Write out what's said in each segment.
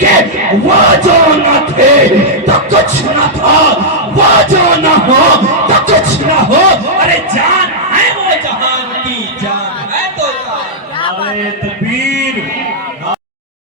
کہ وہ جو نہ تھے تو کچھ نہ تھا، وہ جو نہ ہو تو کچھ نہ ہو، ارے جان ہے وہ جہان کی جان ہے تو نعرہ تکبیر۔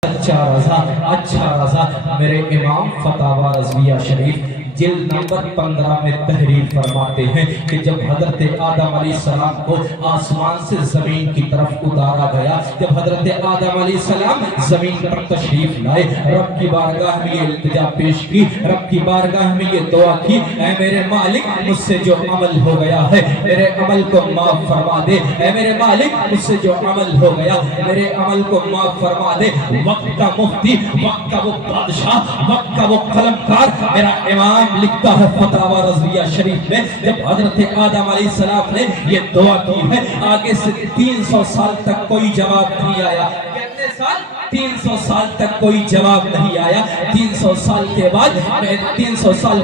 اچھا رضا میرے امام فتاوی رضویہ شریف جلد نمبر 15 میں تحریر فرماتے ہیں کہ جب حضرت آدم علیہ السلام کو آسمان سے زمین کی طرف اتارا گیا، جب حضرت آدم علیہ السلام زمین پر تشریف لائے، رب کی بارگاہ میں یہ التجا پیش کی، رب کی بارگاہ میں یہ دعا کی، اے میرے مالک مجھ سے جو عمل ہو گیا ہے میرے عمل کو معاف فرما دے، اے میرے مالک مجھ سے جو عمل ہو گیا میرے عمل کو معاف فرما دے۔ وقت کا مفتی، وقت کا وہ بادشاہ، وقت کا وہ قلمکار میرا امام لکھتا ہے فتاوی رضویہ شریف میں، جب حضرت آدم علیہ السلام نے یہ دعا کی ہے، آگے سے 300 سال تک کوئی جواب نہیں آیا۔ کتنے سال؟ 300 سال تک کوئی جواب نہیں آیا۔ 300 سال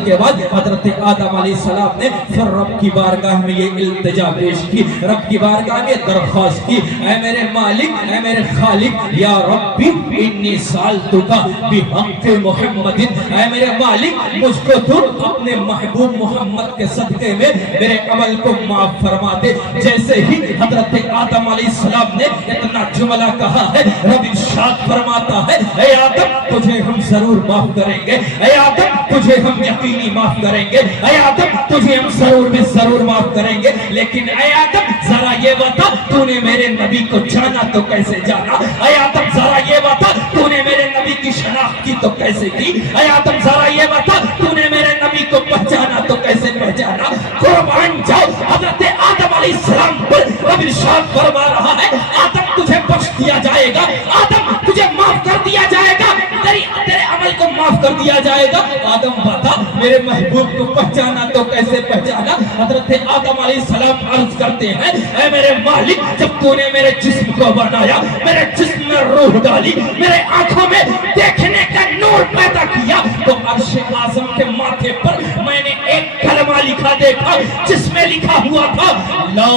کے بعد حضرت آدم علیہ السلام نے پھر رب کی بارگاہ میں یہ التجا پیش کی، رب کی بارگاہ میں درخواست کی، اے میرے مالک، اے میرے خالق، یا ربی انی سالتکا بحق محمد، اے میرے مالک مجھ کو تو اپنے محبوب محمد کے صدقے میں میرے عمل کو معاف فرما دے۔ جیسے ہی حضرت آدم علیہ السلام نے اتنا جملہ کہا ہے، رب ارشاد فرماتا ہے، اے آدم تجھے ہم ضرور معاف کریں گے، اے آدم تجھے ہم یقینی معاف کریں گے، اے آدم تجھے ہم ضرور معاف کریں گے، لیکن اے آدم ذرا یہ بتا تو نے میرے نبی کو جانا تو کیسے جانا؟ اے آدم ذرا یہ بتا تو نے میرے نبی کی شناخت کی تو کیسے کی؟ اے آدم ذرا یہ بتا تو نے میرے نبی کو پہچانا تو کیسے پہچانا؟ قربان جاؤ حضرت آدم علیہ السلام پر رب ارشاد فرما رہا ہے، آدم تجھے بخش دیا جائے گا، آدم تجھے معاف کر دیا جائے گا، تیرے عمل کو معاف کر دیا جائے گا۔ آدم بتا میرے محبوب کو پہچانا تو کیسے پہچانا؟ حضرت آدم علیہ السلام عرض کرتے ہیں، اے میرے مالک جب تو نے میرے جسم کو بنایا، میرے جسم میں روح ڈالی، میرے آنکھوں میں دیکھنے کا نور پیدا کیا، تو عرش اعظم کے ماتھے پر میں نے ایک کلمہ لکھا دیکھا جس میں لکھا ہوا تھا لا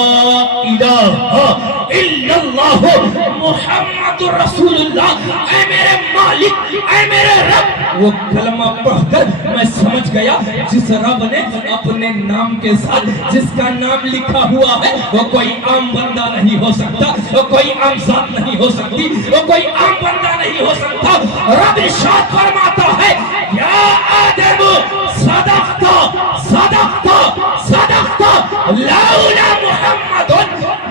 الہ الا اللہ محمد رسول اللہ۔ اے میرے مالک، اے میرے رب، وہ کلمہ پڑھ کر میں سمجھ گیا جس رب نے اپنے نام کے ساتھ جس کا نام لکھا ہوا ہے وہ کوئی عام بندہ نہیں ہو سکتا، وہ کوئی عام ذات نہیں ہو سکتی، وہ کوئی عام بندہ نہیں ہو سکتا۔ رب ارشاد فرماتا ہے، یا آدم صدقت صدقت صدقت لولا محمد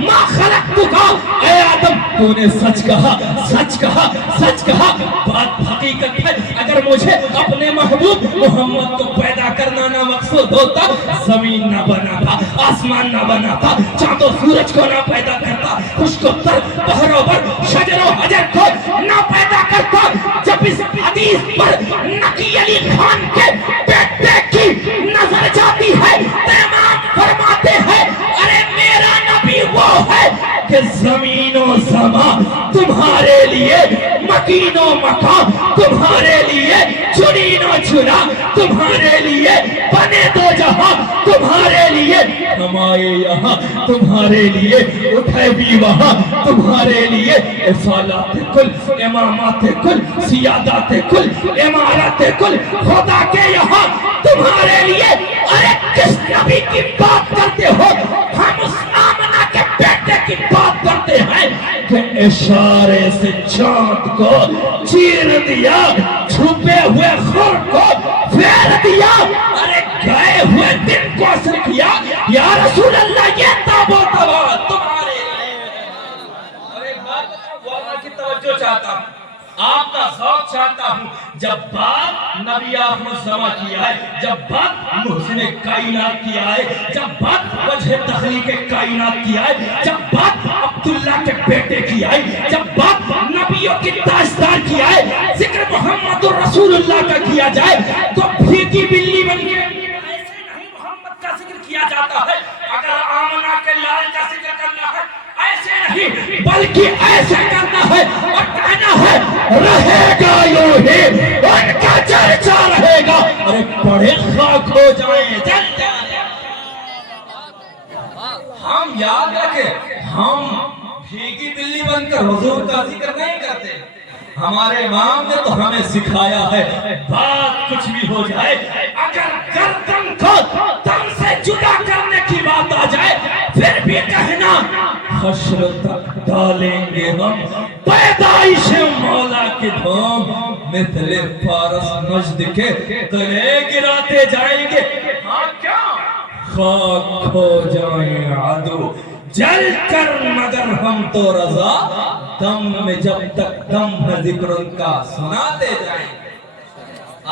ما خلقتک۔ اے آدم تو نے سچ کہا، سچ کہا، سچ کہا، بات حقیقت ہے۔ اگر مجھے اپنے محبوب محمد کو پیدا کرنا نہ مقصود ہوتا، زمین نہ بنا تھا، آسمان نہ بنا تھا، چاند و سورج کو نہ پیدا کرتا، خشک و تر بحر و بر شجر و حجر کو نہ پیدا کرتا۔ جب اس حدیث پر نقی علی خان کے بیٹے کی نظر جاتی ہے، امام فرماتے ہیں، ارے میرا نبی وہ ہے کہ زمین و زمان تمہارے لیے، مکین و مکان تمہارے لیے، چنین و چنا تمہارے لیے، بنے دو جہاں تمہارے لیے، کمائے یہاں تمہارے لیے، اٹھے بھی وہاں تمہارے لیے، اصالات کل، امامات کل، سیادات کل، امارات کل خدا کے یہاں تمہارے لیے۔ ارے کس نبی کی بات کرتے ہو؟ ہم اس آمنہ کے بیٹے کی بات کرتے ہیں کہ اشارے سے چاند کو چیر دیا، چھپے ہوئے خور کو پھیر دیا، ارے گئے ہوئے دن کو اثر کیا۔ یا رسول اللہ یہ تابو تبا تمہارے لیے۔ اور ایک بات بتاؤ، وہ کی توجہ چاہتا ہوں، آپ کا ذوق چاہتا ہوں، جب بات نبی احمد زماں کیا ہے، جب بات محسن کائنات کیا ہے، جب بات وجہ تخلیق کائنات کیا ہے، جب بات عبداللہ کے بیٹے کیا ہے، جب بات نبیوں کی تاجدار کیا ہے، ذکر محمد رسول اللہ کا کیا جائے تو پھیکی بلی بن گئے۔ ایسے نہیں محمد کا ذکر کیا جاتا ہے۔ اگر آمنہ کے لال کا ذکر کرنا ہے ایسے نہیں بلکہ ایسے کرنا ہے اور کہنا ہے رہے گا یوں ہی ان کا چرچا رہے گا۔ ارے بڑے خاک ہو جائیں جل جائیں۔ ہم یاد رکھیں، ہم بھیگی بلی بن کر حضور کا ذکر نہیں کرتے، ہمارے امام نے تو ہمیں سکھایا ہے بات کچھ بھی ہو جائے اگر گردن کو تن سے جدا کرنے کی بات آ جائے پھر بھی کہنا حشر تک ڈالیں گے ہم پیدائش مولا کی دھوم مثل فارس نجد کے گلے گراتے جائیں گے ہاں کیا خاک ہو جائیں عدو جل کر مگر ہم تو رضا دم میں جب تک دم ہے ذکر ان کا سناتے جائیں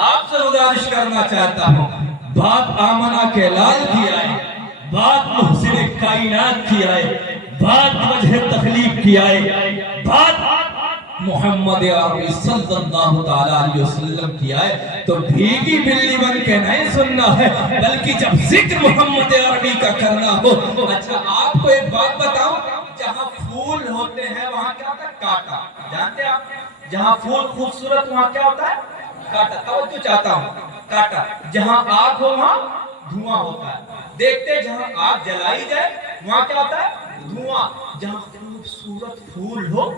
آپ سے گزارش کرنا چاہتا ہوں بات آمنہ کے لال کی آئے بات محسن کائنات کی آئے بات وجہ تخلیق کی آئے بات محمد عربی صلی اللہ تعالیٰ علیہ وسلم کی آئے تو بھیگی بلی بن کے نہیں سننا ہے بلکہ جب ذکر محمد عربی کا کرنا ہو اچھا آپ کو ایک بات بتاؤں جہاں پھول ہوتے ہیں وہاں کیا ہوتا ہے کاٹا جانتے ہیں آپ جہاں پھول خوبصورت وہاں کیا ہوتا ہے کاٹا توجہ چاہتا ہوں کاٹا جہاں آگ ہو وہاں دھواں ہوتا ہے دیکھتے جہاں آگ جلائی جائے وہاں کیا ہوتا ہے دھواں جہاں خوبصورت پھول ہو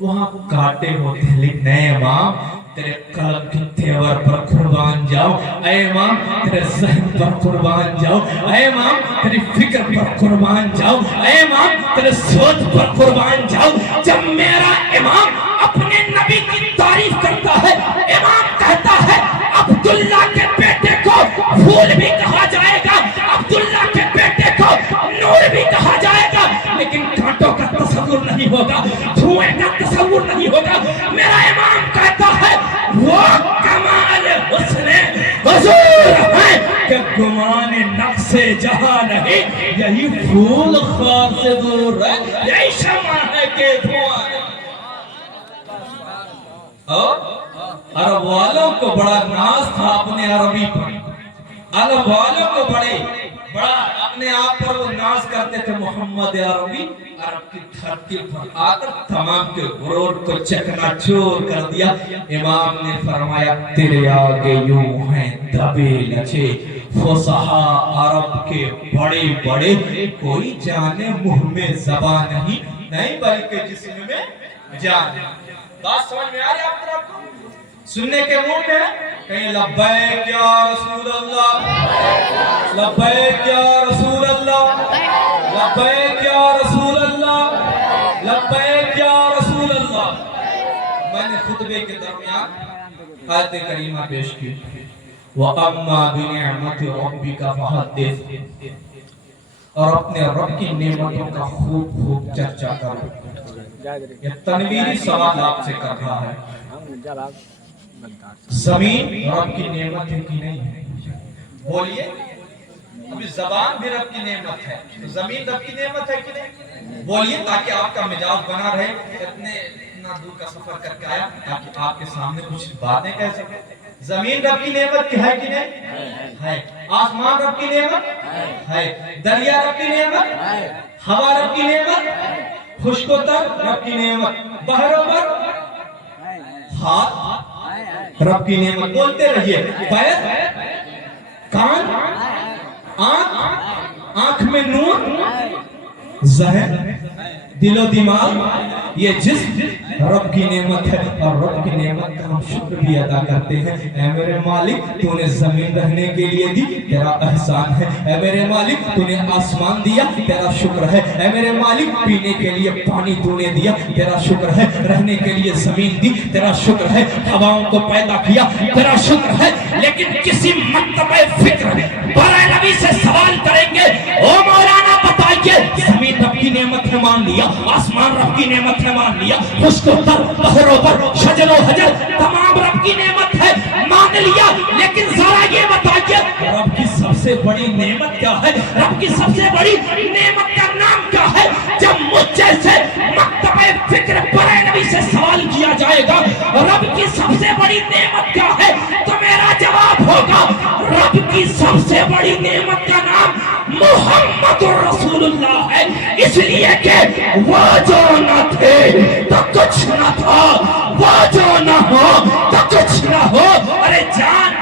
وہاں کاٹے ہوتے ہیں لیکن اے امام تیرے قلب کے تیور پر قربان جاؤ اے امام تیرے ذہن پر قربان جاؤ اے امام تیری فکر پر قربان جاؤ اے امام تیرے سوچ پر قربان جاؤ جب میرا امام اپنے نبی کی تعریف کرتا ہے امام کہتا ہے عبداللہ کے بیٹے کو پھول بھی کہا جائے گا عبداللہ کے بیٹے کو نور بھی کہا جائے گا لیکن کانٹوں کا تصور نہیں ہوگا دھوئیں کا تصور نہیں ہوگا میرا امام کہتا ہے وہ کمال حسن حضور ہے کہ گمان نقص جہاں نہیں یہی پھول خار سے دور ہے یہی شمع ہے کہ دھواں عرب والوں کو بڑا ناز تھا اپنے عربی پر عرب والوں کو بڑا اپنے آپ پر وہ ناز کرتے تھے محمد عربی عرب کی دھرتی پر آ کر تمام کے غرور کو چکنا چور کر دیا امام نے فرمایا تیرے آگے یوں ہیں دبے لچے فصحا عرب کے بڑے بڑے کوئی جانے منہ میں زبان نہیں بلکہ جسم میں جان بات سمجھ میں آ رہی آپ طرف کو سننے کے موڈ میں کہیں لبیک یا رسول اللہ لبیک یا رسول اللہ لبیک یا رسول اللہ لبیک یا رسول اللہ میں نے خطبے کے درمیان آیت کریمہ پیش کی وَأَمَّا بِنِعْمَةِ رَبِّكَ فَحَدِّثْ اور اپنے رب کی نعمتوں کا خوب چرچا کرو یہ تنویری سوال آپ سے کر رہا ہے زمین رب کی نعمت ہے کہ نہیں ہے بولیے ابھی زبان بھی رب کی نعمت ہے زمین رب کی نعمت ہے کہ نہیں بولیے تاکہ آپ کا مزاج بنا رہے اتنا دور کا سفر کر کے آیا تاکہ آپ کے سامنے کچھ باتیں کہہ سکے زمین رب کی نعمت ہے کہ نہیں ہے آسمان رب کی نعمت ہے دریا رب کی نعمت ہوا رب کی نعمت خشک و تر رب کی نعمت بحر و بر ہاتھ رب کی نعمت بولتے رہیے پیر کان آنکھ میں نور ذہن دل و دماغ یہ جسم رب کی نعمت ہے اور رب کی نعمت کا ہم شکر بھی ادا کرتے ہیں اے میرے مالک تو نے زمین رہنے کے لیے دی تیرا احسان ہے اے میرے مالک تو نے آسمان دیا تیرا شکر ہے اے میرے مالک پینے کے لیے پانی تو نے دیا تیرا شکر ہے رہنے کے لیے زمین دی تیرا شکر ہے ہواؤں کو پیدا کیا تیرا شکر ہے لیکن کسی مرتبہ فکر برائے نبی سے سوال کریں گے او مولانا بتائیے زمین رب کی نعمت ہے مان لیا آسمان رب کی نعمت ہے مان لیا خشک و تر بحر و بر شجر و حجر تمام رب کی نعمت ہے مان لیا لیکن ذرا یہ بتائیے رب کی سب سے بڑی نعمت کیا ہے رب کی سب سے بڑی نعمت کا نام کیا ہے جب مجھ جیسے مکتبہ فکر برائے نبی سے سوال کیا جائے گا رب کی سب سے بڑی نعمت کیا ہے تو میرا جواب ہوگا رب کی سب سے بڑی نعمت کا نام محمد رسول اللہ ہے اس لیے کہ وہ جو نہ تھے تو کچھ نہ تھا وہ جو نہ ہو تو کچھ نہ ہو ارے جان